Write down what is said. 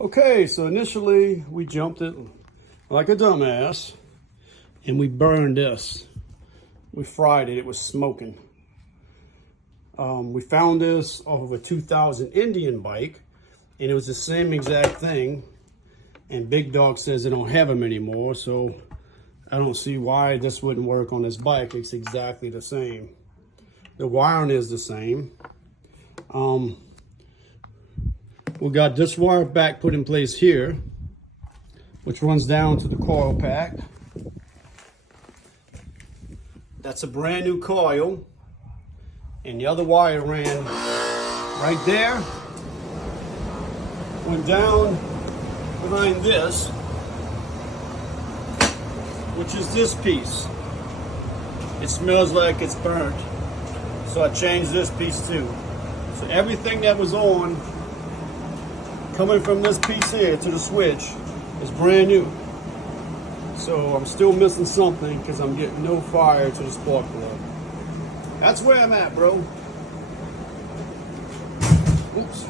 Okay, so initially we jumped it like a dumbass and we burned this. We fried it, it was smoking. We found this off of a 2000 Indian bike and it was the same exact thing. And Big Dog says they don't have them anymore, so I don't see why this wouldn't work on this bike. It's exactly the same. The wiring is the same. We got this wire back put in place here, which runs down to the coil pack. That's a brand new coil. And the other wire ran right there, went down behind this, which is this piece. It smells like it's burnt, so I changed this piece too. So everything that was on, coming from this piece here to the switch, is brand new. So I'm still missing something because I'm getting no fire to the spark plug. That's where I'm at, bro. Oops.